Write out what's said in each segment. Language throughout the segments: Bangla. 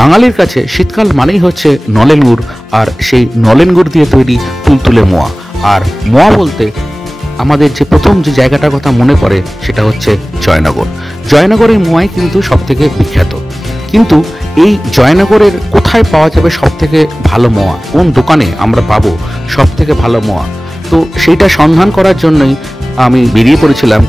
বাঙালির কাছে শীতকাল মানেই হচ্ছে নলেন গুড়, আর সেই নলেন গুড় দিয়ে তৈরি তুলতুলে মোয়া। আর মোয়া বলতে আমাদের যে প্রথম যে জায়গাটার কথা মনে পড়ে সেটা হচ্ছে জয়নগর। জয়নগরের মোয়াই কিন্তু সব থেকে বিখ্যাত। কিন্তু এই জয়নগরের কোথায় পাওয়া যাবে সব থেকে ভালো মোয়া, কোন দোকানে আমরা পাবো সব থেকে ভালো মোয়া, তো সেইটা সন্ধান করার জন্যই আমি বেরিয়ে পড়েছিলাম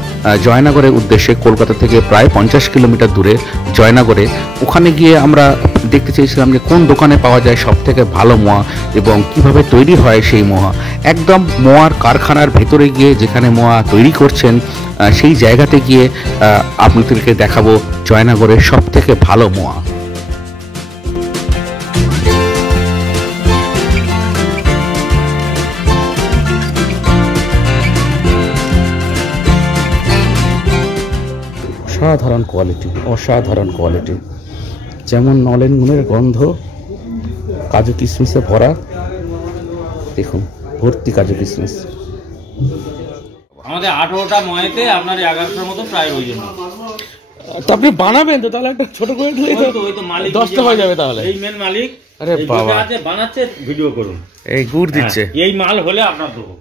জয়নগরের উদ্দেশ্যে। কলকাতা থেকে প্রায় 50 কিলোমিটার দূরে জয়নগরে। ওখানে গিয়ে আমরা দেখতে চেয়েছিলাম যে কোন দোকানে পাওয়া যায় সব থেকে ভালো মোয়া এবং কিভাবে তৈরি হয় সেই মোয়া। একদম মোয়ার কারখানার ভেতরে গিয়ে যেখানে মোয়া তৈরি করছেন সেই জায়গাতে গিয়ে আপনাদেরকে দেখাবো জয়নগরের সব থেকে ভালো মোয়া। অসাধারণ কোয়ালিটি, অসাধারণ কোয়ালিটি। যেমন নলেন গুড়ের গন্ধ, কাজু কিশমিশে ভরা, দেখুন ভর্তি কাজু কিশমিশ। আমাদের 18টা ময়েতে আপনার 11টার মতো প্রায় ওজন। তো আপনি বানাবেন তো, তাহলে একটা ছোট করে দিলেই তো ওই তো মালিক 10টা হয়ে যাবে তাহলে। এই মেন মালিক। আরে বাবা, বানাচ্ছে, ভিডিও করুন। এই গুড় দিচ্ছে, এই মাল হলে আপনার দেবো।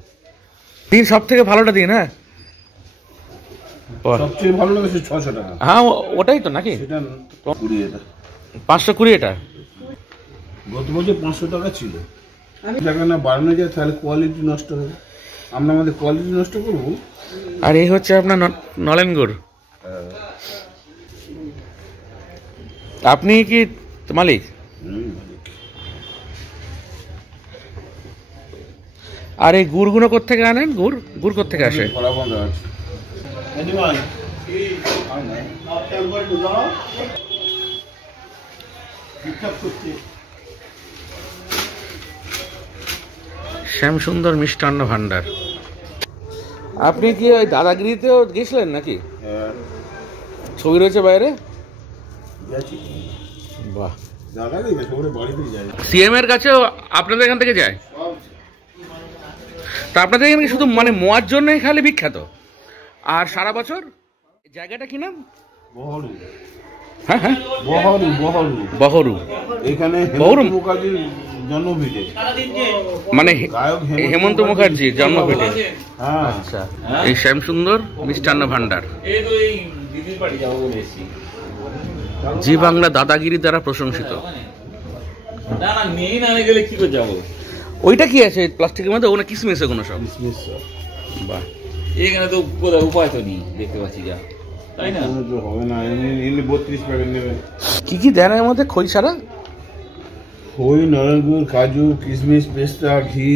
দিন সব থেকে ভালোটা দিন। হ্যাঁ, সবচেয়ে ভালো লাগে 600 টাকা। হ্যাঁ ওটাই তো নাকি, সেটা 20 এটা 520 এটা। গত বছর 500 টাকা ছিল। টাকা না বাড়ানো যায় তাহলে কোয়ালিটি নষ্ট হবে। আমরা আমাদের কোয়ালিটি নষ্ট করব। আর এই হচ্ছে আপনার নলেন গুড়। আপনি কি মালিক? আর এই গুড়গুলো কোত্থেকে আনেন? গুড় কোত্থেকে আসে? শ্যামসুন্দর মিষ্টান্ন ভান্ডার। আপনি কি ওই দাদাগিরিতেও গেছিলেন নাকি? ছবি রয়েছে বাইরে। বাহ, সিএম এর কাছেও আপনাদের এখান থেকে যায়? তা আপনাদের এখানে শুধু মানে মোয়ার জন্যই খালি বিখ্যাত, আর সারা বছর? জায়গাটা কি নাম? বহরু। হ্যাঁ হ্যাঁ, বহরু। এখানে বহরু মুখার্জির জন্মভিটে, মানে হেমন্ত মুখার্জির জন্মভিটে। হ্যাঁ, আচ্ছা। এই শ্যামসুন্দর মিষ্টান্ন ভান্ডার জি বাংলা দাদাগিরি দ্বারা প্রশংসিত। ওইটা কি আছে প্লাস্টিকের মধ্যে? ওখানে কিসমিস কোনো সব? বাহ, এখানে তো উপায় তো নেই, দেখতে পাচ্ছি যা, তাই না? হবে না, এমনি 32 প্যাকেট নেবেন। কি কি দেন এর মধ্যে? খই ছাড়া? খই, নলেন গুড়, কাজু, কিশমিশ, পেস্তা, ঘি,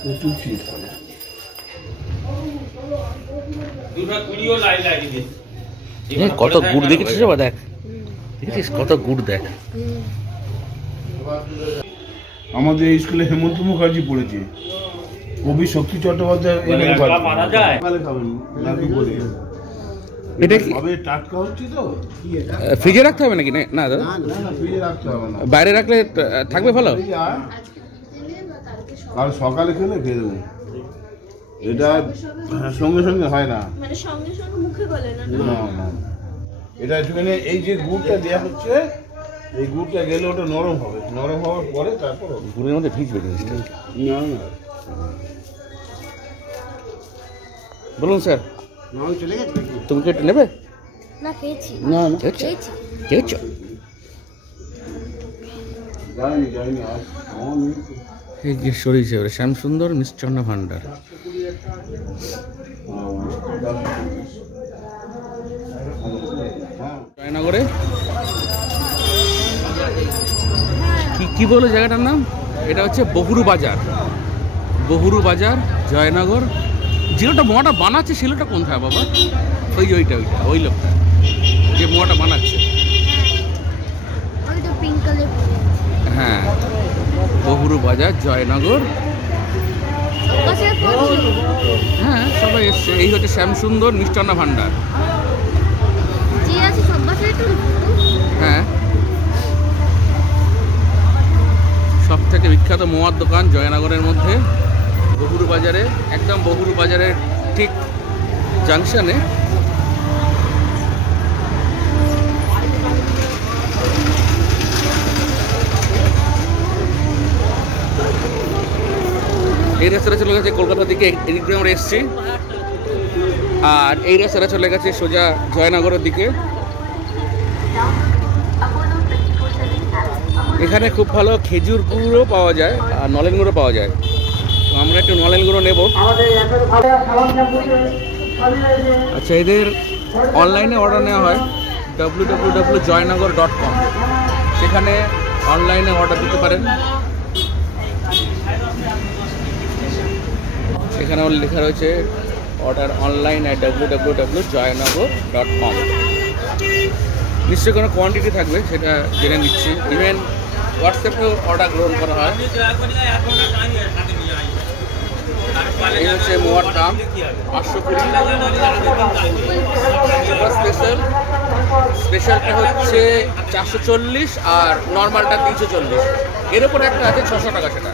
প্রচুর চিজ হবে। কত গুড় দেখেছিস? দেখ, দেখেছিস কত গুড়? দেখ, আমাদের এই স্কুলে হেমন্ত মুখার্জি পড়েছে, কবি শক্তি চট্টোপাধ্যায়। এটা কি টাটকা হচ্ছে তো? ফ্রিজে রাখতে হবে নাকি? না দাদা, ফ্রিজে রাখতে হবে না, বাইরে রাখলে থাকবে ভালো। কাল সকালে খেলে খেয়ে দেবো। এটা সঙ্গে সঙ্গে হয় না, মানে সঙ্গে সঙ্গে মুখে গলে না। না, এটা একটুখানি এই যে গুড়টা দেওয়া হচ্ছে, এই গুড়টা গেলে ওটা নরম হবে, নরম হওয়ার পরে তারপর গুড়ের মধ্যে ভিজবে জিনিসটা। না বলুন স্যার, চলে গেছে। তুমি কি একটু নেবে? না, খেয়েছি। না খেয়েছো? যাইনি এই যে সরিষে শ্যামসুন্দর মিষ্টান্ন ভান্ডার। জয়নগরে কি বলো জায়গাটার নাম? এটা হচ্ছে বহুরু বাজার। বহুরু বাজার, জয়নগর। যেটা মোয়াটা বানাচ্ছে শিলটা কোনটা বাবা? ওইটা ওই লোকটা যে মোয়াটা বানাচ্ছে। হ্যাঁ, বহুরু বাজার, জয়নগর। হ্যাঁ, সবাই এসছে। এই হচ্ছে শ্যামসুন্দর মিষ্টান্ন ভান্ডার। হ্যাঁ, সব থেকে বিখ্যাত মোয়ার দোকান জয়নগরের মধ্যে, বহুরু বাজারে, একদম বহুরু বাজারের ঠিক জাংশনে। এই রাস্তাটা চলে গেছে কলকাতা দিকে, এদিক দিয়ে আমরা এসছি। আর এই রাস্তাটা চলে গেছে সোজা জয়নগরের দিকে। এখানে খুব ভালো খেজুর গুঁড়ো পাওয়া যায় আর নলেন গুঁড়ো পাওয়া যায়। তো আমরা একটু নলেন গুঁড়ো নেব। আচ্ছা, এদের অনলাইনে অর্ডার নেওয়া হয় www.joynagar.com, সেখানে অনলাইনে অর্ডার দিতে পারেন। এখানে লেখা রয়েছে অর্ডার অনলাইন www.joynagar.com। নিশ্চয়ই কোনো কোয়ান্টিটি থাকবে, সেটা জেনে নিচ্ছি। ইভেন হোয়াটসঅ্যাপেও অর্ডার গ্রহণ করা হয়। এই হচ্ছে মোয়ার দাম 520। স্পেশালটা হচ্ছে 440 আর নর্মালটা 340। এর উপর একটা আছে 600 টাকা। সেটা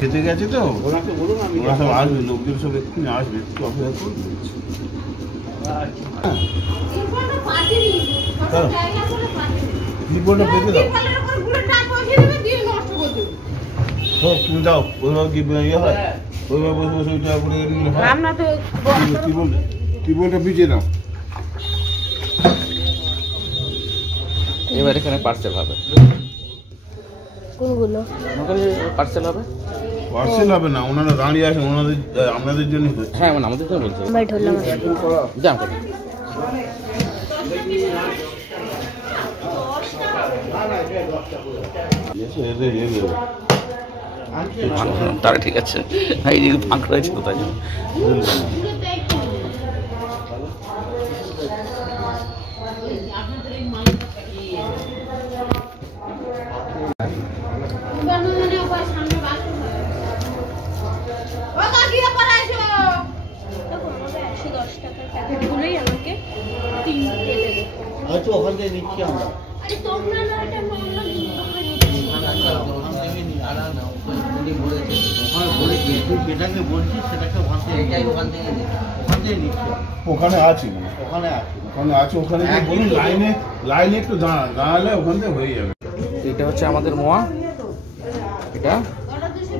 খেতে গেছে তো, ওরা সব আসবে, লোকজন সব এক্ষুনি আসবে, একটু অপেক্ষা করবে। রিপোর্টটা পেতে দাও, তুমি দাও, ওইভাবে কি ইয়ে হয়, ওইভাবে বসে বসে ওইটা করে নিলে হয়। রিপোর্টটা পিছিয়ে দাও। এবার এখানে পার্সেল হবে। কোনগুলো পার্সেল হবে? পার্সেল হবে না, ওনারা দাঁড়িয়ে আছেন, ওনাদের আপনাদের জন্য হচ্ছে। হ্যাঁ, মানে আমাদের জন্য বলছে। ভাই ঢোললাম যাও। তাহলে ঠিক আছে। এই যে ফাঁক রয়েছে কোথায়? ওখান থেকে নিচ্ছি আমরা। যেটাকে বলছি সেটাকে ওখান থেকে নিচ্ছি। ওখানে আছে, ওখানে আছে, ওখানে বলুন লাইনে একটু দাঁড়ালে ওখান থেকে হয়ে যাবে। এটা হচ্ছে আমাদের মোয়া। এটা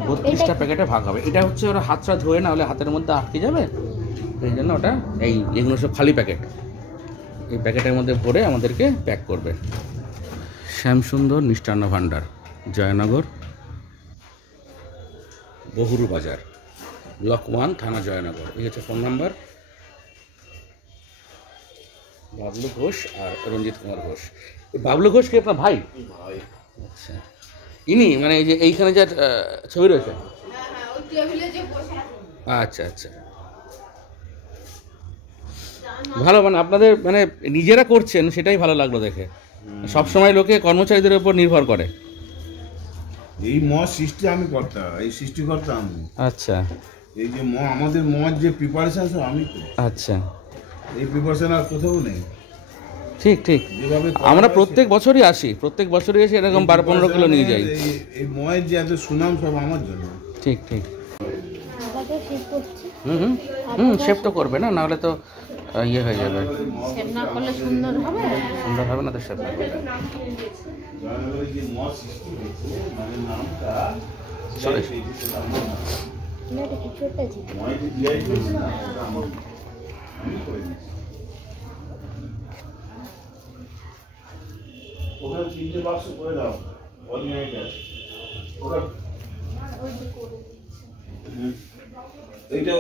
32টা প্যাকেটে ভাগ হবে। এটা হচ্ছে ওরা হাতটা ধোয়ে না হলে হাতের মধ্যে আটকে যাবে, এই জন্য ওটা এগুলো সব খালি প্যাকেট। এই প্যাকেটের মধ্যে ভরে আমাদেরকে প্যাক করবে। শ্যামসুন্দর মিষ্টান্ন ভাণ্ডার, জয়নগর, বহুরু বাজার, ব্লক 1, থানা জয়নগর। এই হচ্ছে ফোন নাম্বার। বাবলু ঘোষ আর রঞ্জিত কুমার ঘোষ। বাবলু ঘোষ কি আপনার ভাই? আচ্ছা, ইনি মানে এই যে এইখানে যার ছবি রয়েছে। আচ্ছা আচ্ছা, ভালো, মানে আপনাদের মানে নিজেরা করছেন, সেটাই ভালো লাগলো দেখে। সবসময় লোকে কর্মচারীদের উপর নির্ভর করে। এই সৃষ্টি আমি করতাম, এই সৃষ্টিকর্তা আমি। আচ্ছা, এই যে আমাদের যে প্রিপারেশন সব আমি করি। আচ্ছা, এই প্রিপারেশন আর কোথাও নেই। ঠিক ঠিক। আমরা প্রত্যেক বছরই আসি, এসে এরকম 12-15 কিলো নিয়ে যাই। এই ময়ের যে এত সুনাম সব আমার জন্য। ঠিক ঠিক। শেপ তো করবে না, নাহলে তো ইয়ে হয়ে যাবে। সুন্দর হবে না তো শেপ না করলে। চলে ওখানে 3টে বাক্স করে দাও,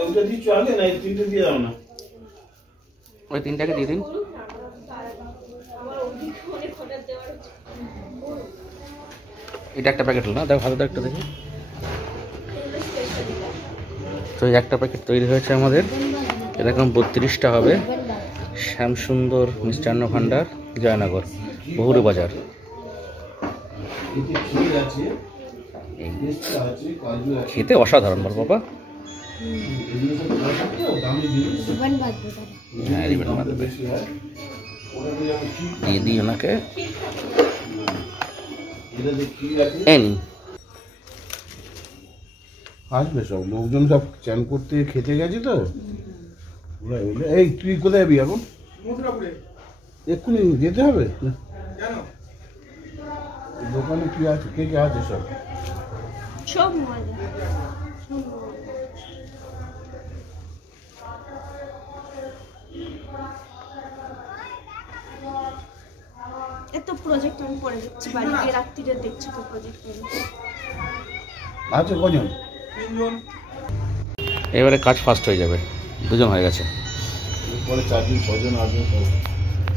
ওইটা দিচ্ছ আগে না, এই 3টে দিয়ে দাও না। ওই 3টাকে দিয়ে দিন। এটা একটা প্যাকেট হলো না, দেখো ভালো একটা দেখি। তো এই একটা প্যাকেট তৈরি হয়েছে আমাদের, এরকম 32টা হবে। শ্যামসুন্দর মিষ্টান্ন ভাণ্ডার, জয়নগর, বহুরু বাজার। খেতে অসাধারণ বল বাবা। হ্যাঁ, রিবেন বাঁধবে। দিয়ে দিই ওনাকে। এটা দেখি আছে এন আসবে সব লোকজন সব চান করতে খেতে গেছে তো এই তুই কোথায় যাবি এখন এক্ষুনি যেতে হবে দোকানে কি আছে কে কে আছে সব সব মজা এত প্রজেক্ট আমি পড়ে যাচ্ছি বাড়িতে রাত্রিরে দেখছি তো প্রজেক্ট আছে কজন এবারে কাজ ফাস্ট হয়ে যাবে, দুজন হয়ে গেছে। পরে 4 জন 6 জন আসবে সব।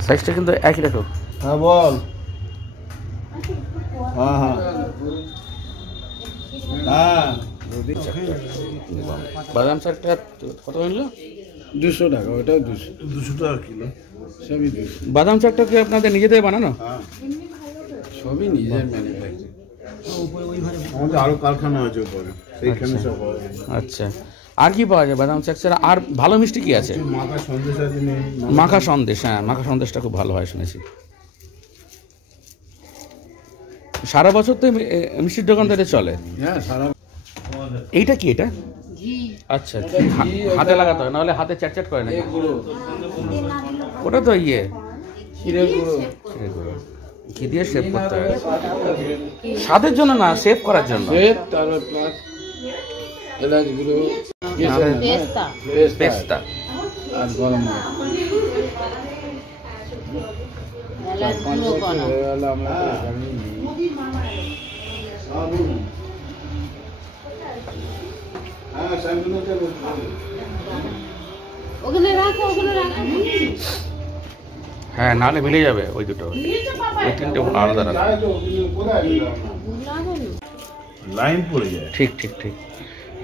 সাইজটা কিন্তু একই রাখো। হ্যাঁ বল। হ্যাঁ হ্যাঁ হ্যাঁ বাদাম শাকটা কত নিল? 200 টাকা, ওটাও 200 টাকা কিলো, সবই 200। বাদাম শাকটা কি আপনাদের নিজেদের বানানো? হ্যাঁ সবই নিজের ম্যানুফ্যাকচার। আমাদের আরো কারখানা আছে উপরে, সেইখানে সব হয়। আচ্ছা, আর কি পাওয়া যায় বাদাম শাক ছাড়া? আর ভালো মিষ্টি কি আছে? মাখা সন্দেশ আছে। মাখা সন্দেশ, হ্যাঁ মাখা সন্দেশটা খুব ভালো হয় শুনেছি। সারা বছর তো মিষ্টির দোকানদারে চলে। হ্যাঁ সারা। এইটা কি? এটা আচ্ছা, হাতে লাগাতে হয়, নাহলে হাতে চ্যাট করে না। ওটা তো ক্ষীরের গুঁড়ো। ঘি দিয়ে সেভ করতে হয়, স্বাদের জন্য না, সেভ করার জন্য। তারপর প্লাস এলাচ গুঁড়ো, পেস্তা আর গরম ওখানে রাখো, ওখানে রাখো। হ্যাঁ, নাহলে মিলে যাবে ওই দুটো, ওই তিনটে আলাদা রাখা। লাইন পড়ে যায়। ঠিক ঠিক ঠিক।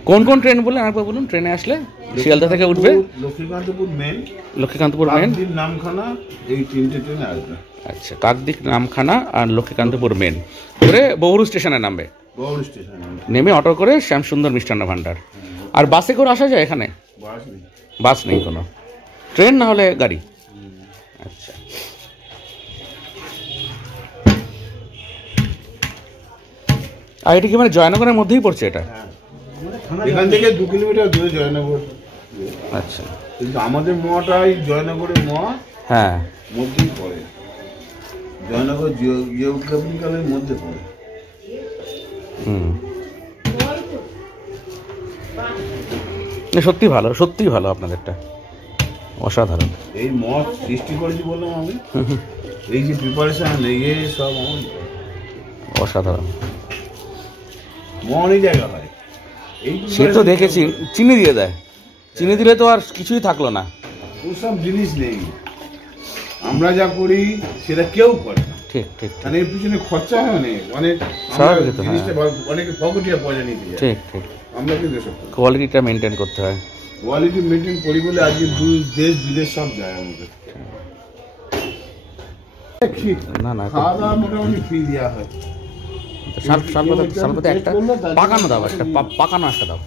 কোন কোন ট্রেন বললেন আরেকবার বলুন? ট্রেনে আসলে শিয়ালদা থেকে উঠবে লক্ষ্মীকান্তপুর মেন, লক্ষ্মীকান্তপুর মেন, নামখানা, এই তিনটে ট্রেনে আসবে। আচ্ছা, কাকদ্বীপ, নামখানা আর লক্ষ্মীকান্তপুর মেন করে বহুরু স্টেশনে নামবে। বহুরু স্টেশনে নেমে অটো করে শ্যামসুন্দর মিষ্টান্ন ভাণ্ডার। আর বাসে করে আসা যায় এখানে? বাস নেই, বাস নেই কোনো, ট্রেন না হলে গাড়ি। আচ্ছা, আর এটা কি মানে জয়নগরের মধ্যেই পড়ছে এটা? এখান থেকে 2 কিলোমিটার দূরে জয়নগর। আচ্ছা, কিন্তু আমাদের মোয়াটাই জয়নগরের মোয়া, হ্যাঁ মধ্যেই পড়ে। জয়নগর জিওগ্রাফিক্যালের মধ্যে পড়ে। হুম, সত্যি ভালো, সত্যিই ভালো আপনাদেরটা, অসাধারণ। এই মঠ সৃষ্টি করেছি বললাম আমি, এই যে প্রিপারেশন, এই সব আমার অসাধারণ। মনই জায়গা হয়। এই সে তো দেখেছি, চিনি দিয়ে দেয়, চিনি দিলে তো আর কিছুই থাকলো না। ওসব জিনিস নেই, আমরা যা করি সেটা কেউ করে না। ঠিক ঠিক মানে এর পিছনে খরচা হয় অনেক, অনেক স্বাভাবিক তো, জিনিসটা অনেকে পকেটিয়া পয়সা নিতে যায়। ঠিক ঠিক, আমরা কিন্তু এসব কোয়ালিটিটা মেনটেন করতে হয়। কোয়ালিটি মেনটেন করি বলে আজকে দেশ বিদেশ সব যায় আমাদের। না না, খাওয়া দাওয়া মোটামুটি ফ্রি দেওয়া হয়। সালপাতে একটা পাকানো দাও, একটা পাকানো একটা দাও।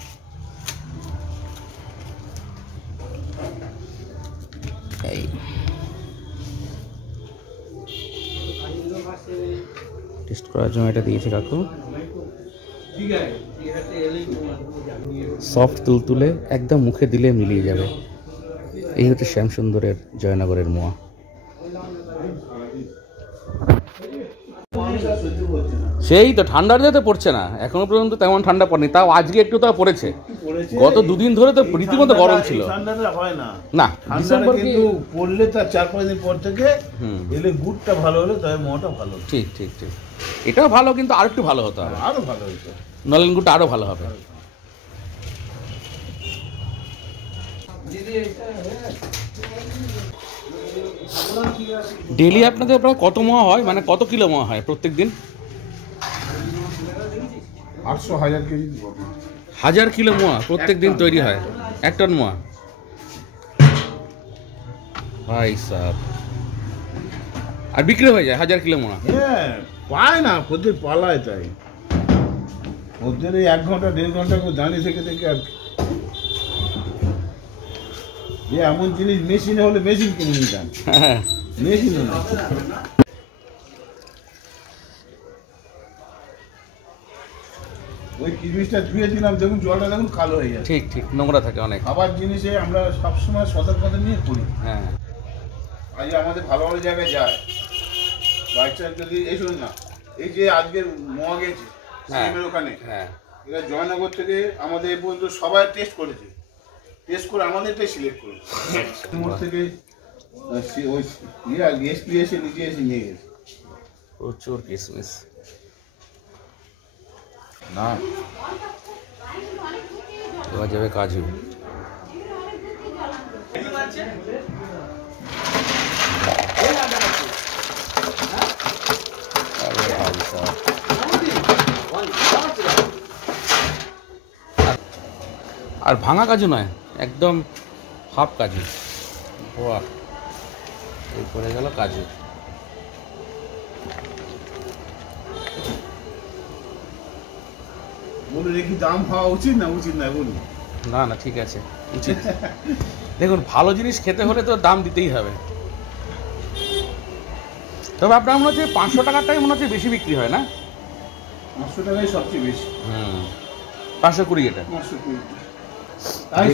এই টেস্ট করার জন্য এটা দিয়েছে কাকু। সফট তুলতুলে, একদম মুখে দিলে মিলিয়ে যাবে। এই হচ্ছে শ্যামসুন্দরের জয়নগরের মোয়া। সেই তো ঠান্ডার তো পড়ছে না এখনো পর্যন্ত, তেমন ঠান্ডা পড়েনি, তাও আজকে একটু তাও পড়েছে। গত 2 দিন ধরে তো রীতিমতো গরম ছিল। ঠান্ডাটা হয় না, না ঠান্ডাটা কিন্তু পড়লে তার 4-5 দিন পর থেকে এলে গুড়টা ভালো হলে তবে মোটা ভালো। ঠিক ঠিক ঠিক, এটাও ভালো, কিন্তু আর একটু ভালো হতে হবে, আরো ভালো হয়েছে। নলেন গুড়টা আরো ভালো হবে। ডেলি আপনাদের প্রায় কত মোয়া হয়, মানে কত কিলো মোয়া হয় প্রত্যেক দিন? 800-1000 কেজি 1000 কিলো মোয়া প্রত্যেক দিন তৈরি হয়, 1 টন মোয়া। ভাই সাহেব, আর বিক্রি হয়ে যায় 1000 কিলো মোয়া? হ্যাঁ, পায় না, প্রত্যেক পালায়, তাই ওদের 1 ঘন্টা 1.5 ঘন্টা করে দাঁড়িয়ে থেকে থেকে আর এমন জিনিস মেশিনে হলে মেশিন কিনে নিতাম, মেশিন না। ওই কিশমিশটা ধুয়ে দিলাম, দেখুন জলটা দেখুন কালো হয়ে যাচ্ছে। ঠিক ঠিক, নোংরা থাকে অনেক। খাবার জিনিসে আমরা সবসময় সতর্কতা নিয়ে করি। হ্যাঁ, আজ আমাদের ভালো ভালো জায়গায় যায় বাচ্চা যদি এই শুনুন না, এই যে আজকের মোয়া গেছে সিএমের ওখানে, হ্যাঁ, এরা জয়নগর থেকে আমাদের এই পর্যন্ত সবাই টেস্ট করেছে, টেস্ট করে আমাদেরটাই সিলেক্ট করেছে। মোড় থেকে ওই এসপি এসে নিজে এসে নিয়ে গেছে। প্রচুর কিশমিশ। না এবার যাবে কাজু। আর ভাঙা কাজু নয়, একদম হাফ কাজু। বাহ, এরপরে গেল কাজু। বলুন কি দাম হওয়া উচিত না উচিত না বলুন? না না, ঠিক আছে, উচিত। দেখুন, ভালো জিনিস খেতে হলে তো দাম দিতেই হবে। তবে আপনার মনে হচ্ছে 500 টাকারটাই মনে হচ্ছে বেশি বিক্রি হয় না? 500 টাকাই সবচেয়ে বেশি। 520 এটা। 520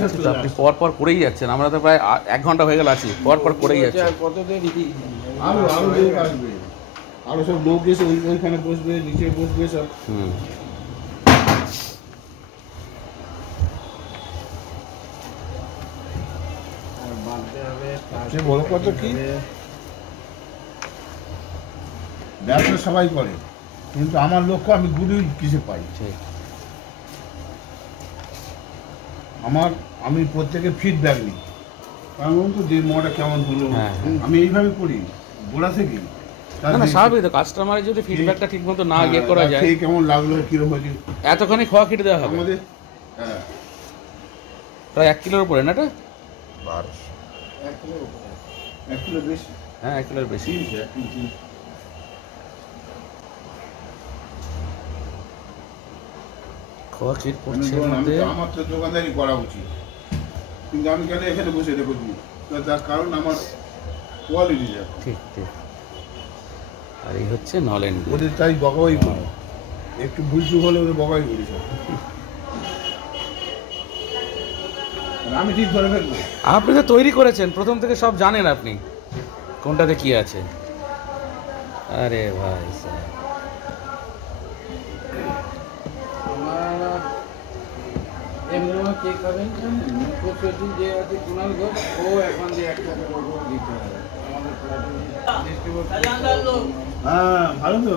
দেখছি তো, আপনি পর পর করেই যাচ্ছেন। আমরা তো প্রায় 1 ঘন্টা হয়ে গেল আছি, পর পর করেই যাচ্ছি। আরো আরো লোক আসবে, আরো সব লোক এসে ওইখানে বসবে, নিচে বসবে সব। সবচেয়ে বড় কথা কি, ব্যবসা সবাই করে, কিন্তু আমার লক্ষ্য আমি গুলি কিসে পাই। আমি প্রত্যেকে ফিডব্যাক নিই, কারণ তো যে মোয়াটা কেমন হলো, আমি এইভাবে করি গোড়া থেকে। না, স্বাভাবিক তো, কাস্টমারের যদি ফিডব্যাকটা ঠিক মতো না ইয়ে করা যায়, কেমন লাগলো কিরকম হয়েছে, এতখানি খোয়া কেটে দেওয়া হবে আমাদের। হ্যাঁ, প্রায় 1 কিলোর উপরে না এটা? 1 কিলো বেশি। হ্যাঁ, 1 কিলোর বেশি। খোয়া ক্ষীর পড়ছে মধ্যে। আমার তো দোকানদারি করা উচিত, কিন্তু আমি কেন এখানে বসে রেখে দিই? তার কারণ আমার কোয়ালিটি যা। ঠিক ঠিক। আর এই হচ্ছে নলেন গুড়। ওদের তাই বকাবাই করি, একটু ভুলচুক হলে ওদের বকাই করি সব। আমি ঠিক ধরে ফেলবো। আপনি তো তৈরি করেছেন, প্রথম থেকে সব জানেন আপনি কোনটাতে কি আছে। আরে ভাই সাহেব, হ্যাঁ ভালো তো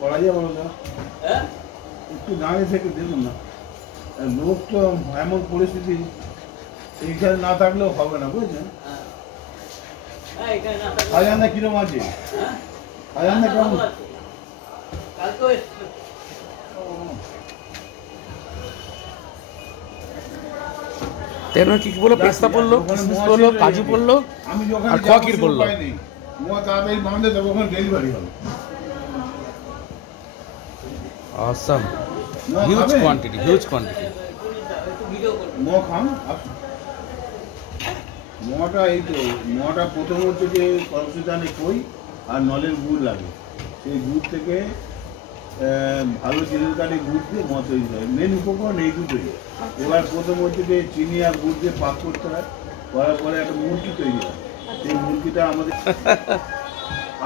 করা যায়, বলো না একটু দাঁড়িয়ে থেকে দেখুন না, লোক তো এমন পরিস্থিতি, এইখানে না থাকলেও হবে না, বুঝছেন? খাজানা কিরম আছে? খাজানা কেমন? তেমন কি বললো, পেস্তা পড়লো, কিশমিশ পড়লো, কাজু পড়লো, আমি যখন আর খোয়া ক্ষীর পড়লো। মোয়া তাড়াতাড়ি বাঁধে তবে ওখানে ডেলিভারি হবে। অসাম, মোয়া হিউজ খাবেন? Quantity, huge quantity. মোয়া খান। মোয়াটা এই তো, মোয়াটা প্রথম হচ্ছে যে কলসিদানে কই আর নলের গুড় লাগে, সেই গুড় থেকে ভালো চিনি কাঠে গুড় দিয়ে মোয়া তৈরি হয়। মেন উপকরণ এই দুটোই। এবার প্রথম হচ্ছে যে চিনি আর গুড় দিয়ে পাক করতে হয়, করার পরে একটা মুরগি তৈরি হয়, সেই মুরগিটা আমাদের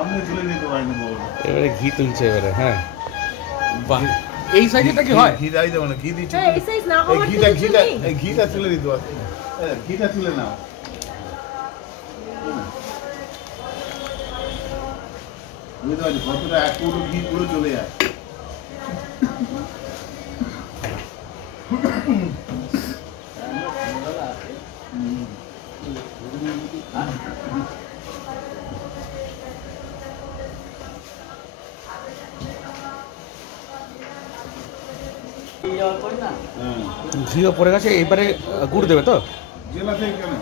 আপনি তুলে নিতে পারেন। এবারে ঘি তুলছে এবারে। হ্যাঁ, বাহ, এই সাইজটা কি হয়? ঘি দাই দেবো না, ঘি দিচ্ছি। এই সাইজ না হওয়ার ঘিটা তো কিছু ঘিটা নেই। এই ঘিটা তুলে দিতে পারছি, ঘিটা তুলে নাও। বুঝতে পারছি কতটা, 1 কৌটো ঘি পুরো চলে যায়। ঘিও পড়ে গেছে, এবারে গুড় দেবে তো? জেলা থেকে কেন?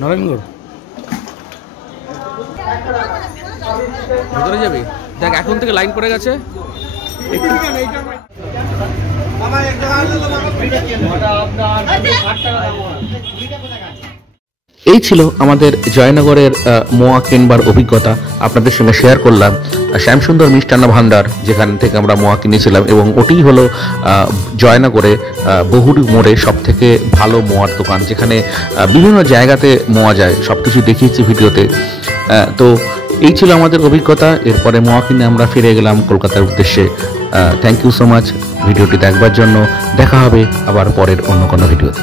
নলেন গুড় ভেতরে যাবি? দেখ, এখন থেকে লাইন পড়ে গেছে। এই ছিল আমাদের জয়নগরের মোয়া কিনবার অভিজ্ঞতা, আপনাদের সঙ্গে শেয়ার করলাম। শ্যামসুন্দর মিষ্টান্ন ভাণ্ডার যেখান থেকে আমরা মোয়া কিনেছিলাম, এবং ওটিই হলো জয়নগরে বহুরু মোড়ে সব থেকে ভালো মোয়ার দোকান, যেখানে বিভিন্ন জায়গাতে মোয়া যায়, সব কিছু দেখিয়েছি ভিডিওতে। তো এই ছিল আমাদের অভিজ্ঞতা। এরপরে মোয়া কিনে আমরা ফিরে গেলাম কলকাতার উদ্দেশ্যে। থ্যাংক ইউ সো মাচ ভিডিওটি দেখবার জন্য। দেখা হবে আবার পরের অন্য কোনো ভিডিওতে।